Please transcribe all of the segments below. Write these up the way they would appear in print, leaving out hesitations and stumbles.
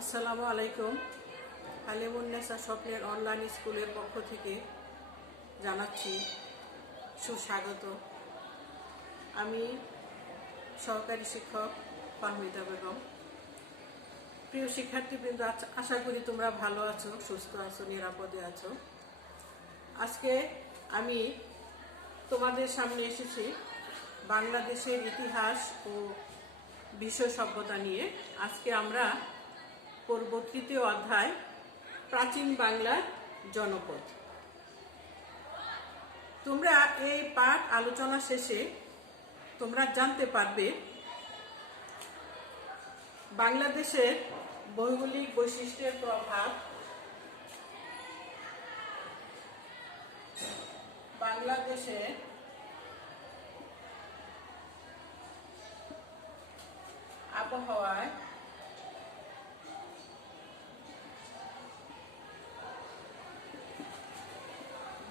আসসালামু আলাইকুম। হালিমুন্নেসা স্বপ্নের অনলাইন স্কুলের পক্ষ থেকে জানাচ্ছি সুস্বাগত। আমি সহকারী শিক্ষক ফাহমিদা বেগম। প্রিয় শিক্ষার্থীবৃন্দ, আশা করি তোমরা ভালো আছো, সুস্থ আছো, নিরাপদে আছো। আজকে আমি তোমাদের সামনে এসেছি বাংলাদেশের ইতিহাস ও বিশ্ব সভ্যতা নিয়ে। আজকে আমরা পড়ব তৃতীয় অধ্যায়, প্রাচীন বাংলার জনপদ। তোমরা এই পাঠ আলোচনা শেষে তোমরা জানতে পারবে বাংলাদেশের ভৌগোলিক বৈশিষ্ট্যের প্রভাব, বাংলাদেশের আবহাওয়ায়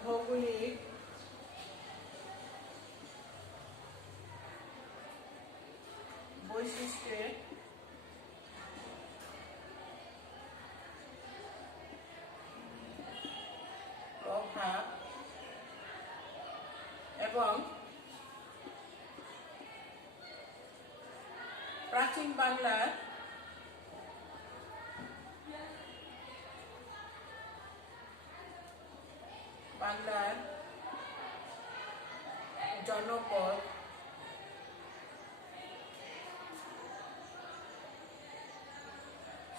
ভৌগোলিক বৈশিষ্ট্যের প্রভাব এবং প্রাচীন বাংলার জনপদ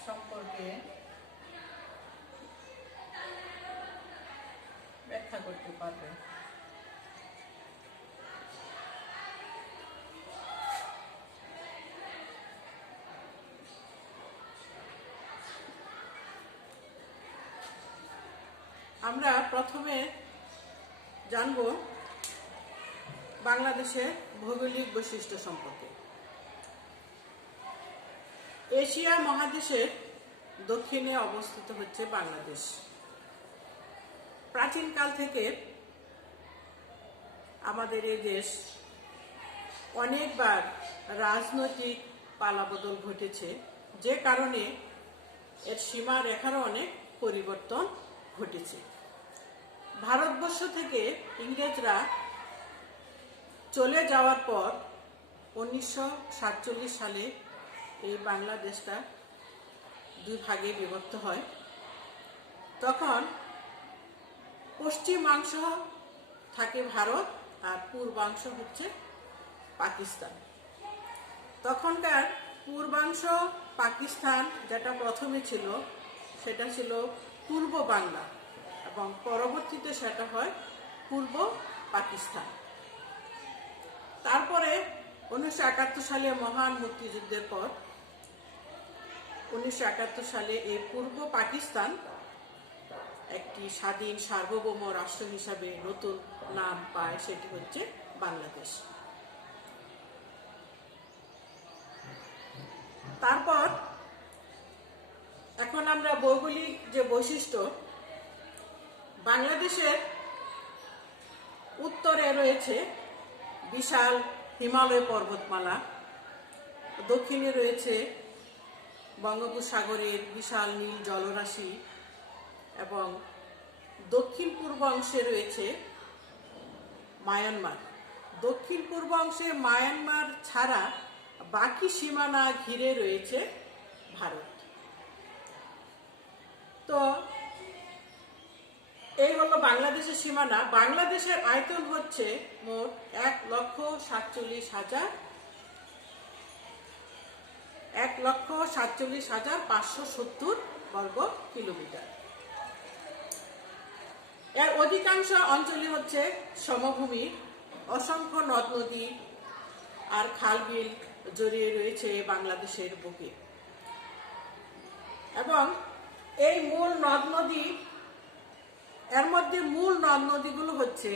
সম্পর্কে ব্যাখ্যা করতে পারবে। আমরা প্রথমে জানব বাংলাদেশের ভৌগোলিক বৈশিষ্ট্য সম্পর্কে। এশিয়া মহাদেশের দক্ষিণে অবস্থিত হচ্ছে বাংলাদেশ। প্রাচীনকাল থেকে আমাদের এই দেশ অনেকবার রাজনৈতিক পালাবদল ঘটেছে, যে কারণে এর সীমা রেখারও অনেক পরিবর্তন ঘটেছে। ভারতবর্ষ থেকে ইংরেজরা চলে যাওয়ার পর 1947 সালে এই বাংলাদেশটা দুই ভাগে বিভক্ত হয়। তখন পশ্চিমাংশ থাকে ভারত আর পূর্বাংশ হচ্ছে পাকিস্তান। তখনকার পূর্বাংশ পাকিস্তান যেটা প্রথমে ছিল সেটা ছিল পূর্ব বাংলা এবং পরবর্তীতে সেটা হয় পূর্ব পাকিস্তান। তারপরে 1971 সালে মহান মুক্তিযুদ্ধের পর 1971 সালে এই পূর্ব পাকিস্তান একটি স্বাধীন সার্বভৌম রাষ্ট্র হিসাবে নতুন নাম পায়, সেটি হচ্ছে বাংলাদেশ। তারপর এখন আমরা ভৌগোলিক যে বৈশিষ্ট্য, বাংলাদেশের উত্তরে রয়েছে বিশাল হিমালয় পর্বতমালা, দক্ষিণে রয়েছে বঙ্গোপসাগরের বিশাল নীল জলরাশি এবং দক্ষিণ পূর্ব অংশে রয়েছে মায়ানমার। দক্ষিণ পূর্ব অংশে মায়ানমার ছাড়া বাকি সীমানা ঘিরে রয়েছে ভারত। তো এই হলো বাংলাদেশের সীমানা। বাংলাদেশের আয়তন হচ্ছে মোট 1,47,570 বর্গ কিলোমিটার। এর অধিকাংশ অঞ্চলই হচ্ছে সমভূমি। অসংখ্য নদ নদী আর খাল বিল জড়িয়ে রয়েছে বাংলাদেশের বুকে। এবং এই মূল নদ নদী, এর মধ্যে মূল নদ নদীগুলো হচ্ছে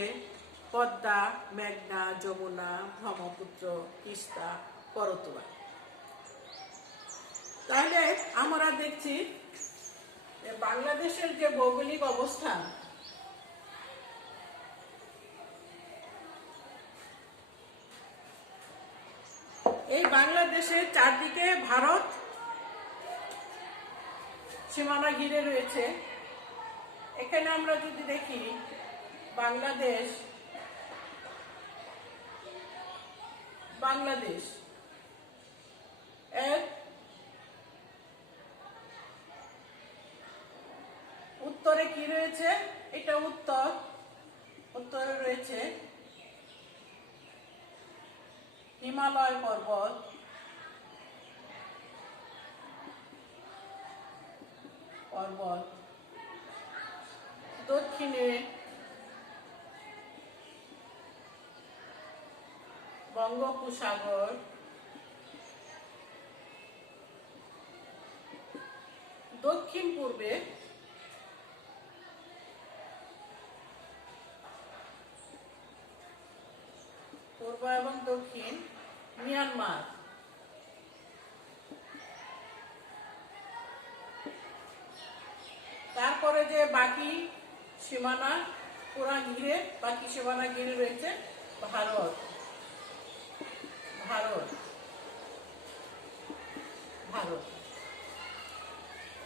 পদ্মা, মেঘনা, যমুনা, ব্রহ্মপুত্র, তিস্তা, করতোয়া। তাহলে আমরা দেখছি বাংলাদেশের যে ভৌগোলিক অবস্থান, এই বাংলাদেশের চারদিকে ভারত সীমানা ঘিরে রয়েছে। এখানে আমরা যদি দেখি বাংলাদেশ এর উত্তরে কি রয়েছে? এটা উত্তরে রয়েছে হিমালয় পর্বত, দক্ষিণে বঙ্গোপসাগর, দক্ষিণ পূর্বে পূর্ব এবং দক্ষিণ মিয়ানমার, তারপরে যে বাকি সীমানা ঘিরে রয়েছে ভারত।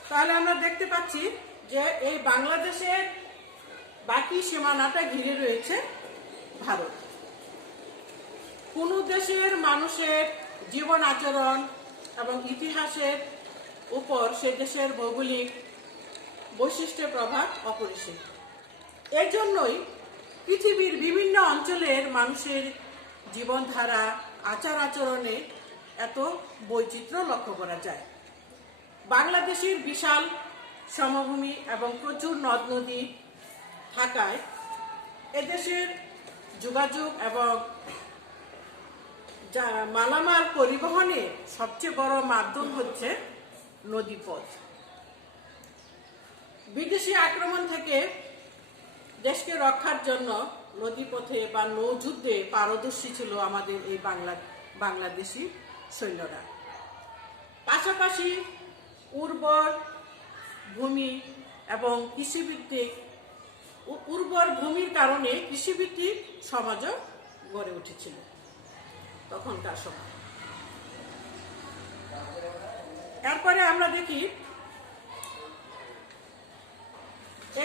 তাহলে আমরা দেখতে পাচ্ছি যে এই বাংলাদেশের বাকি সীমানাটা ঘিরে রয়েছে ভারত। কোন দেশের মানুষের জীবন আচরণ এবং ইতিহাসের উপর সে দেশের ভৌগোলিক বৈশিষ্ট্যের প্রভাব অপরিসীম। এর জন্যই পৃথিবীর বিভিন্ন অঞ্চলের মানুষের জীবনধারা, আচার আচরণে এত বৈচিত্র্য লক্ষ্য করা যায়। বাংলাদেশের বিশাল সমভূমি এবং প্রচুর নদ নদী থাকায় এদেশের যোগাযোগ এবং মালামাল পরিবহনে সবচেয়ে বড় মাধ্যম হচ্ছে নদীপথ। বিদেশি আক্রমণ থেকে দেশকে রক্ষার জন্য নদীপথে বা নৌযুদ্ধে পারদর্শী ছিল আমাদের এই বাংলাদেশি সৈন্যরা। পাশাপাশি উর্বর ভূমি এবং উর্বর ভূমির কারণে কৃষিভিত্তিক সমাজও গড়ে উঠেছিল তখনকার সময়। এরপরে আমরা দেখি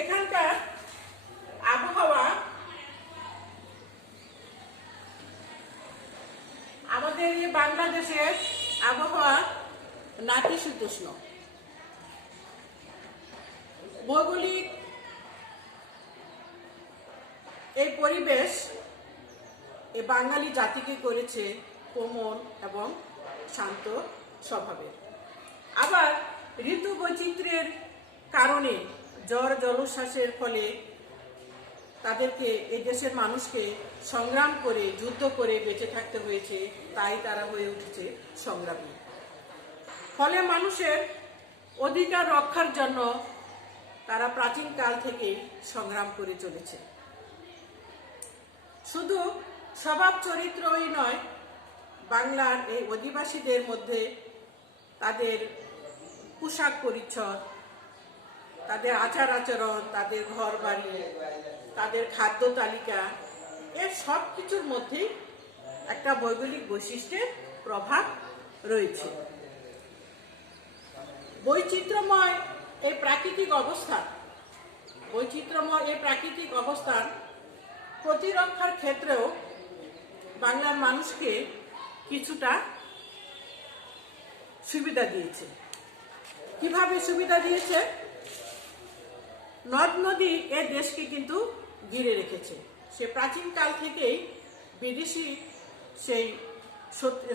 এখানকার আবহাওয়া আমাদের এই বাংলাদেশের আবহাওয়া নাতিশীতোষ্ণ। ভৌগোলিক এই পরিবেশ এই বাঙালি জাতিকে করেছে কোমল এবং শান্ত স্বভাবের। আবার ঋতু বৈচিত্র্যের কারণে জ্বর জলোচ্ছ্বাসের ফলে তাদেরকে এই দেশের মানুষকে সংগ্রাম করে যুদ্ধ করে বেঁচে থাকতে হয়েছে, তাই তারা হয়ে উঠেছে সংগ্রামী। ফলে মানুষের অধিকার রক্ষার জন্য তারা প্রাচীন কাল থেকেই সংগ্রাম করে চলেছে। শুধু স্বভাব চরিত্রই নয়, বাংলার এই অধিবাসীদের মধ্যে তাদের পোশাক পরিচ্ছদ, তাদের আচার আচরণ, তাদের ঘর বাড়ি, তাদের খাদ্য তালিকা, এর সব কিছুর মধ্যেই একটা ভৌগোলিক বৈশিষ্ট্যের প্রভাব রয়েছে। বৈচিত্র্যময় এই প্রাকৃতিক অবস্থান প্রতিরক্ষার ক্ষেত্রেও বাংলার মানুষকে কিছুটা সুবিধা দিয়েছে। কিভাবে সুবিধা দিয়েছে? নদ নদী এ দেশকে কিন্তু ঘিরে রেখেছে। সে প্রাচীন কাল থেকেই বিদেশি সেই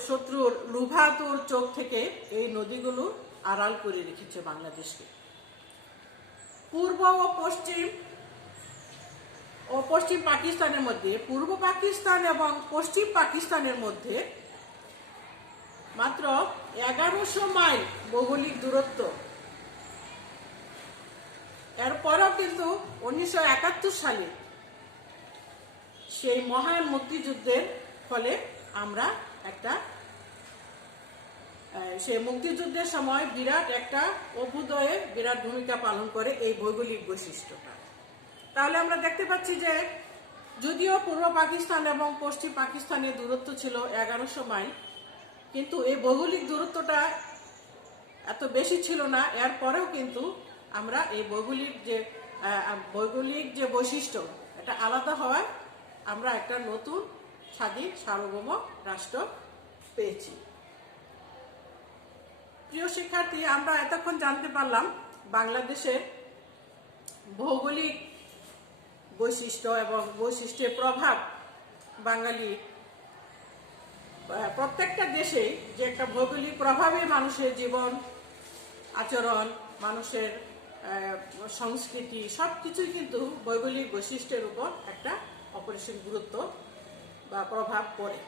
শত্রুর লুভাতুর চোখ থেকে এই নদীগুলো আড়াল করে রেখেছে বাংলাদেশকে। পূর্ব ও পশ্চিম পাকিস্তানের মধ্যে, পূর্ব পাকিস্তান এবং পশ্চিম পাকিস্তানের মধ্যে মাত্র 1100 মাইল ভৌগোলিক দূরত্ব। এরপরও কিন্তু 1971 সালে সেই মহান মুক্তিযুদ্ধের ফলে আমরা সেই মুক্তিযুদ্ধের সময় বিরাট একটা অভ্যুদয়ে বিরাট ভূমিকা পালন করে এই ভৌগোলিক বৈশিষ্ট্যটা। তাহলে আমরা দেখতে পাচ্ছি যে যদিও পূর্ব পাকিস্তান এবং পশ্চিম পাকিস্তানের দূরত্ব ছিল 1100 মাইল, কিন্তু এই ভৌগোলিক দূরত্বটা এত বেশি ছিল না, এরপরেও কিন্তু আমরা এই ভৌগোলিক যে বৈশিষ্ট্য এটা আলাদা হওয়ায় আমরা একটা নতুন স্বাধীন সার্বভৌম রাষ্ট্র পেয়েছি। প্রিয় শিক্ষার্থী, আমরা এতক্ষণ জানতে পারলাম বাংলাদেশের ভৌগোলিক বৈশিষ্ট্য এবং বৈশিষ্ট্যের প্রভাব বাঙালি প্রত্যেকটা দেশে যে একটা ভৌগোলিক প্রভাবে মানুষের জীবন আচরণ, মানুষের সংস্কৃতি সবকিছুই কিন্তু ভৌগোলিক বৈশিষ্ট্যের উপর একটা অপরিসীম গুরুত্ব বা প্রভাব পড়ে।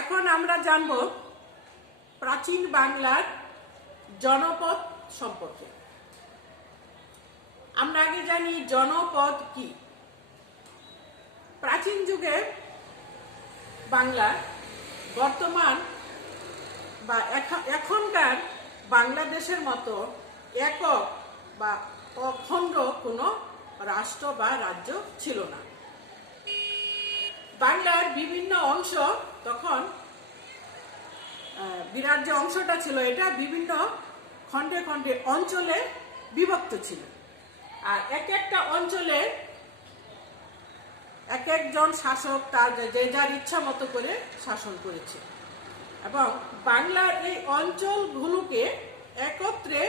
এখন আমরা জানব প্রাচীন বাংলার জনপদ সম্পর্কে। আমরা আগে জানি জনপদ কি। প্রাচীন যুগে বাংলা বর্তমান বা এখনকার বাংলাদেশের মতো একক বা অখণ্ড কোনো রাষ্ট্র বা রাজ্য ছিল না। বাংলার বিভিন্ন অংশ তখন বিরাট যে অংশটা ছিল এটা বিভিন্ন খণ্ডে খণ্ডে অঞ্চলে বিভক্ত ছিল, আর এক একটা অঞ্চলে এক একজন শাসক তার যে যার ইচ্ছা মতো করে শাসন করেছে এবং বাংলার এই অঞ্চলগুলোকে একত্রে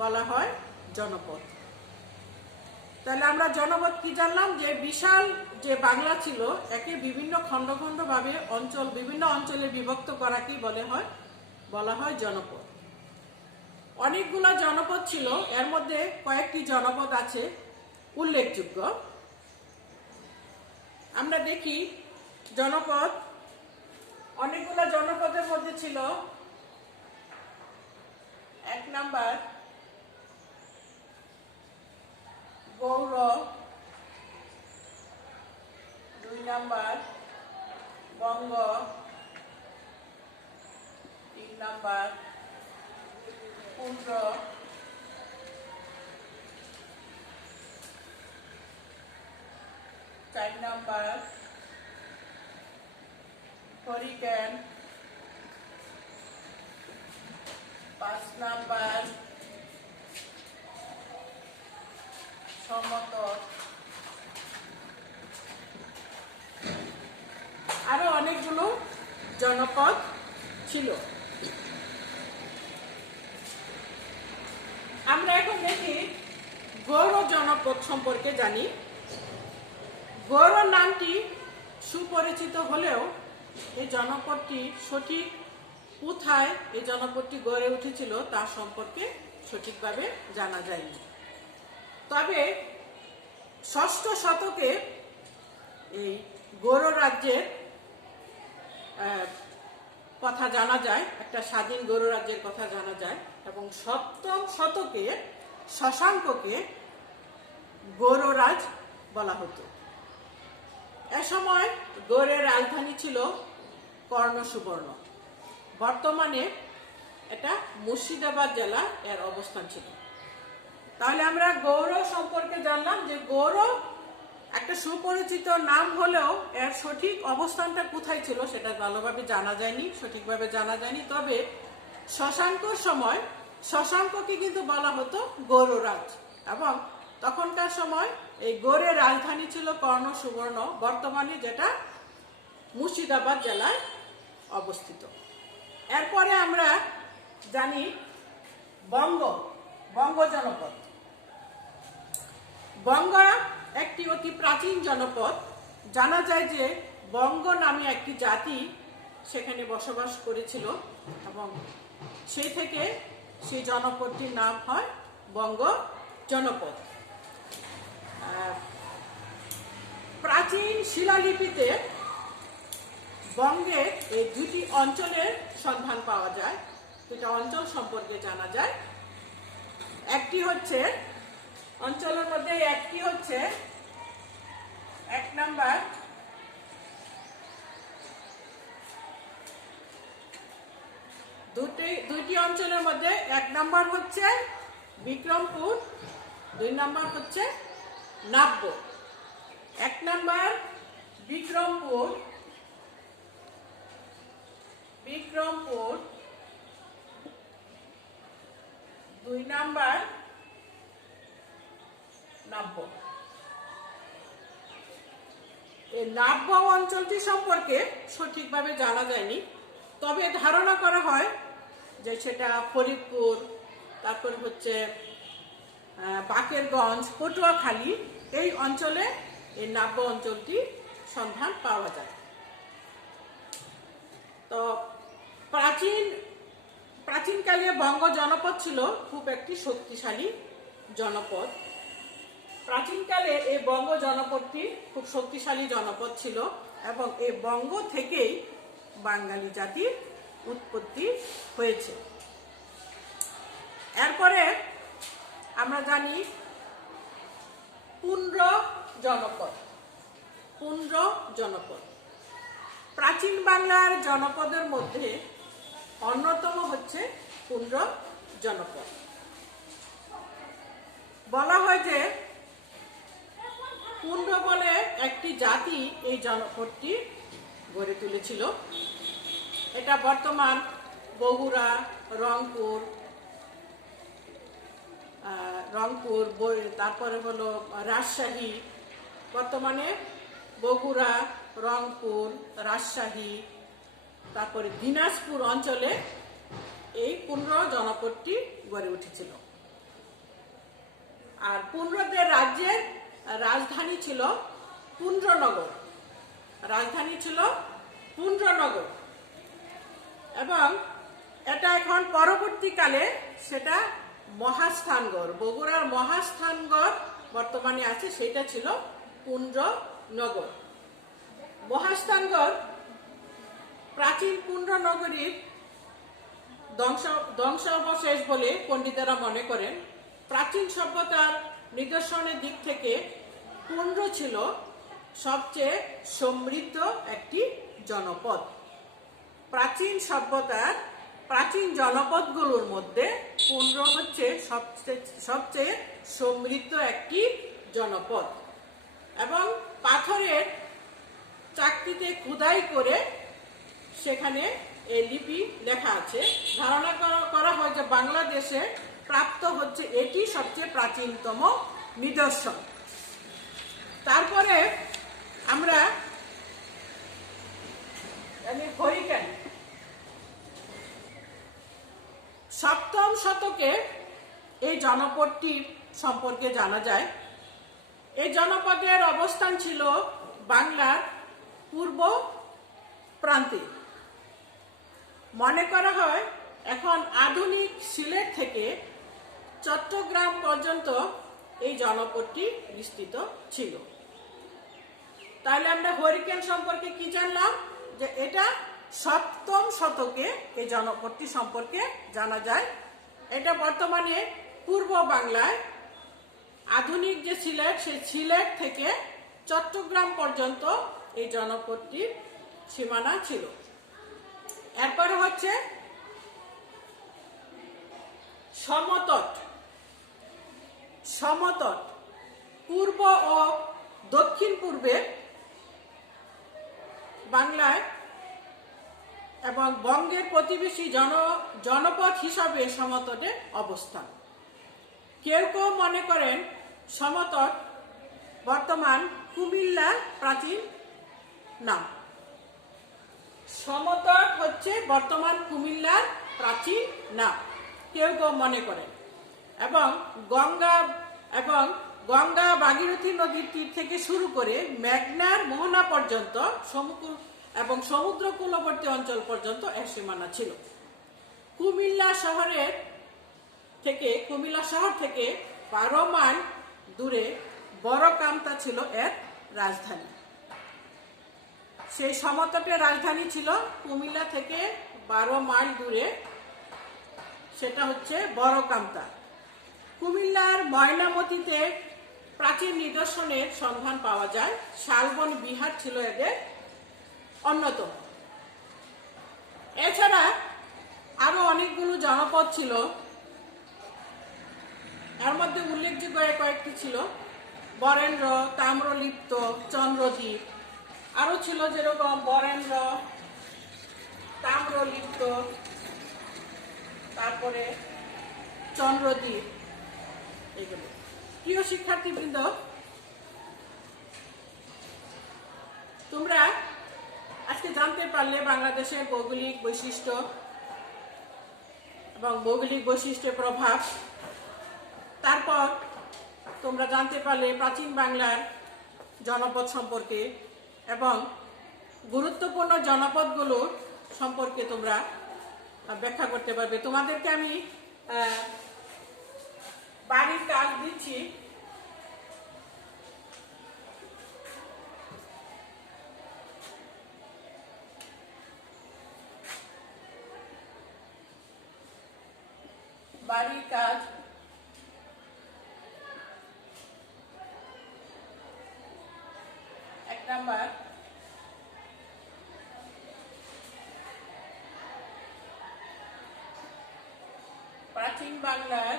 বলা হয় জনপদ। তাহলে আমরা জনপদ কি জানলাম, যে বিশাল যে বাংলা ছিল একে বিভিন্ন খণ্ড খণ্ড ভাবে বিভিন্ন অঞ্চলে বিভক্ত করাকে বলা হয় জনপদ। অনেকগুলো জনপদ ছিল, এর মধ্যে কয়েকটি জনপদ আছে উল্লেখযোগ্য। আমরা দেখি জনপদ, অনেকগুলো জনপদের মধ্যে ছিল 1 নাম্বার গৌড়, 2 নাম্বার বঙ্গ, 3 number Pundra, 4 number hurricane, 5 number Samatata, আরো অনেকগুলো জনপদ ছিল। আমরা এখন দেখি গৌড় জনপদ সম্পর্কে জানি। গৌড় নামটি সুপরিচিত হলেও এই জনপদটি সঠিক কোথায় এই জনপদটি গড়ে উঠেছিল তা সম্পর্কে সঠিকভাবে জানা যায়নি। তবে 6ষ্ঠ শতকে এই গৌড় রাজ্যের কথা জানা যায়, একটা স্বাধীন গৌড় রাজ্যের কথা জানা যায় এবং 7ম শতকে শশাঙ্ককে গৌড়রাজ বলা হতো। এ সময় গৌড়ের রাজধানী ছিল কর্ণসুবর্ণ। বর্তমানে এটা মুর্শিদাবাদ জেলা এর অবস্থান ছিল। তাহলে আমরা গৌড় সম্পর্কে জানলাম যে গৌড় একটা সুপরিচিত নাম হলেও এর সঠিক অবস্থানটা কোথায় ছিল সেটা ভালোভাবে জানা যায়নি, সঠিকভাবে জানা যায়নি। তবে শশাঙ্কর সময় শশাঙ্ককে কিন্তু বলা হতো গৌড়রাজ এবং তখনকার সময় এই গৌড়ের রাজধানী ছিল কর্ণসুবর্ণ, বর্তমানে যেটা মুর্শিদাবাদ জেলায় অবস্থিত। এরপরে আমরা জানি বঙ্গ জনপদ। বঙ্গ একটি অতি প্রাচীন জনপদ। জানা যায় যে বঙ্গ নামে একটি জাতি সেখানে বসবাস করেছিল এবং সেই থেকে সেই জনপদটির নাম হয় বঙ্গ জনপদ। প্রাচীন শিলালিপিতে বঙ্গের এই 2টি অঞ্চলের সন্ধান পাওয়া যায়, 2টা অঞ্চল সম্পর্কে জানা যায়। একটি হচ্ছে অঞ্চলের মধ্যে একটি হচ্ছে 1 নাম্বার দুইটি অঞ্চলের মধ্যে 1 নাম্বার হচ্ছে বিক্রমপুর, 2 নাম্বার হচ্ছে নাব্য। 1 নাম্বার বিক্রমপুর, 2 2 নাম্বার নাব্য। এই নাব্য অঞ্চলটি সম্পর্কে সঠিকভাবে জানা যায়নি, তবে ধারণা করা হয় যে সেটা ফরিদপুর, তারপর হচ্ছে বাকেরগঞ্জ, পটুয়াখালী এই অঞ্চলে এই নাব্য অঞ্চলটি সন্ধান পাওয়া যায়। তো প্রাচীনকালে বঙ্গ জনপদ ছিল খুব একটি শক্তিশালী জনপদ। প্রাচীনকালে এই বঙ্গ জনপদটি খুব শক্তিশালী জনপদ ছিল এবং এই বঙ্গ থেকেই বাঙালি জাতির উৎপত্তি হয়েছে। এরপরে আমরা জানি পুন্ড্র জনপদ। পুন্ড্র জনপদ প্রাচীন বাংলার জনপদের মধ্যে অন্যতম হচ্ছে পুন্ড্র জনপদ। বলা হয় যে পুন্ড্র বলে একটি জাতি এই জনপদটি গড়ে তুলেছিল। এটা বর্তমান বগুড়া, রংপুর, তারপরে হলো রাজশাহী, বর্তমানে বগুড়া, রংপুর, রাজশাহী, তারপরে দিনাজপুর অঞ্চলে এই পুন্ড্র জনপদটি গড়ে উঠেছিল। আর পুন্ড্রদের রাজ্যের রাজধানী ছিল পুন্ড্রনগর। রাজধানী ছিল পুন্ড্রনগর এবং এটা এখন পরবর্তীকালে সেটা মহাস্থানগড়, বগুড়ার মহাস্থানগড় বর্তমানে আছে, সেটা ছিল পুন্ড্রনগর। মহাস্থানগড় প্রাচীন পুন্ড্রনগরীর ধ্বংসাবশেষ বলে পণ্ডিতেরা মনে করেন। প্রাচীন সভ্যতার নিদর্শনের দিক থেকে পুন্ড্র ছিল সবচেয়ে সমৃদ্ধ একটি জনপদ। প্রাচীন সভ্যতার প্রাচীন জনপদগুলোর মধ্যে পুন্ড্র হচ্ছে সবচেয়ে সমৃদ্ধ একটি জনপদ এবং পাথরের চাকতিতে খোদাই করে সেখানে এই লিপি লেখা আছে। ধারণা করা হয় যে বাংলাদেশে প্রাপ্ত হচ্ছে এটি সবচেয়ে প্রাচীনতম নিদর্শন। তারপরে আমরা হরিকেন। 7ম শতকে এই জনপদটি সম্পর্কে জানা যায়। এই জনপদের অবস্থান ছিল বাংলার পূর্ব প্রান্তে। মনে করা হয় এখন আধুনিক সিলেট থেকে চট্টগ্রাম পর্যন্ত এই জনপদটি বিস্তৃত ছিল। তাহলে আমরা হরিকেন সম্পর্কে কি জানলাম? যে এটা 7ম শতকে এই জনপদটি সম্পর্কে জানা যায়। এটা বর্তমানে পূর্ব বাংলায় আধুনিক যে সিলেট, সেই সিলেট থেকে চট্টগ্রাম পর্যন্ত এই জনপদটির সীমানা ছিল। এরপরে হচ্ছে সমতট। সমতট পূর্ব ও দক্ষিণ পূর্বে বাংলায় এবং বঙ্গের প্রতিবেশী জনপদ হিসাবে সমতটে অবস্থান। কেউ কেউ মনে করেন সমতট বর্তমান কুমিল্লার প্রাচীন নাম। সমতট হচ্ছে বর্তমান কুমিল্লার প্রাচীন নাম, কেউ কেউ মনে করেন। এবং গঙ্গা ভাগীরথী নদীর তীর থেকে শুরু করে মেঘনার মোহনা পর্যন্ত এবং সমুদ্র কূলবর্তী অঞ্চল পর্যন্ত এর সীমানা ছিল। কুমিল্লা শহর থেকে 12 মাইল দূরে বড়কামতা ছিল এর রাজধানী। সেই সমতটের রাজধানী ছিল কুমিল্লা থেকে 12 মাইল দূরে, সেটা হচ্ছে বড়কামতা। কুমিল্লার ময়নামতিতে প্রাচীন নিদর্শনের সন্ধান পাওয়া যায়। শালবন বিহার ছিল এদের অন্যতম। এছাড়া আরো অনেকগুলো জনপদ ছিল, এর মধ্যে উল্লেখযোগ্য কয়েকটি ছিল বরেন্দ্র, তাম্রলিপ্ত, চন্দ্রদ্বীপ। আরো ছিল যেরকম বরেন্দ্র, তাম্রলিপ্ত, তারপরে চন্দ্রদ্বীপ, এগুলো। প্রিয় শিক্ষার্থীবৃন্দ, তোমরা আজকে জানতে পারলে বাংলাদেশের ভৌগোলিক বৈশিষ্ট্য এবং ভৌগোলিক বৈশিষ্ট্যের প্রভাব। তারপর তোমরা জানতে পারলে প্রাচীন বাংলার জনপদ সম্পর্কে এবং গুরুত্বপূর্ণ জনপদগুলো সম্পর্কে তোমরা ব্যাখ্যা করতে পারবে। তোমাদেরকে আমি বাড়ির কাজ দিচ্ছি। বাড়ির কাজ এক নাম্বার, প্রাচীন বাংলার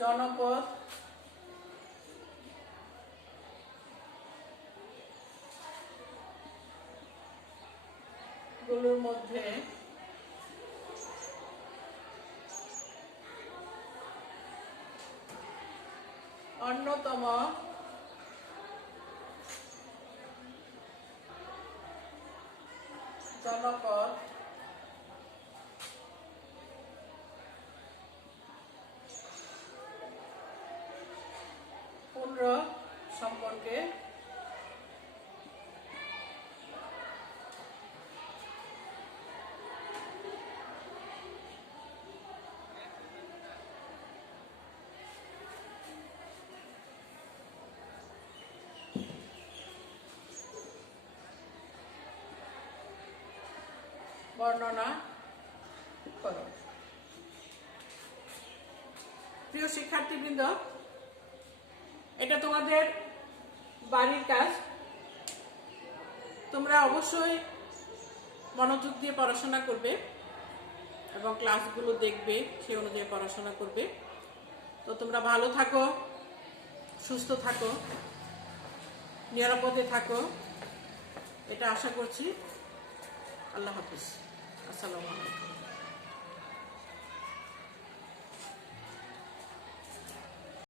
জনপদ গুলোর মধ্যে অন্যতম জনপদ পুণ্য সম্পর্কে বর্ণনা করো। প্রিয় শিক্ষার্থীবৃন্দ, এটা তোমাদের বাড়ির কাজ। তোমরা অবশ্যই মনোযোগ দিয়ে পড়াশোনা করবে এবং ক্লাসগুলো দেখবে, সেই অনুযায়ী পড়াশোনা করবে। তো তোমরা ভালো থাকো, সুস্থ থাকো, নিরাপদে থাকো, এটা আশা করছি। আল্লাহ হাফিজ। আসসালামু আলাইকুম।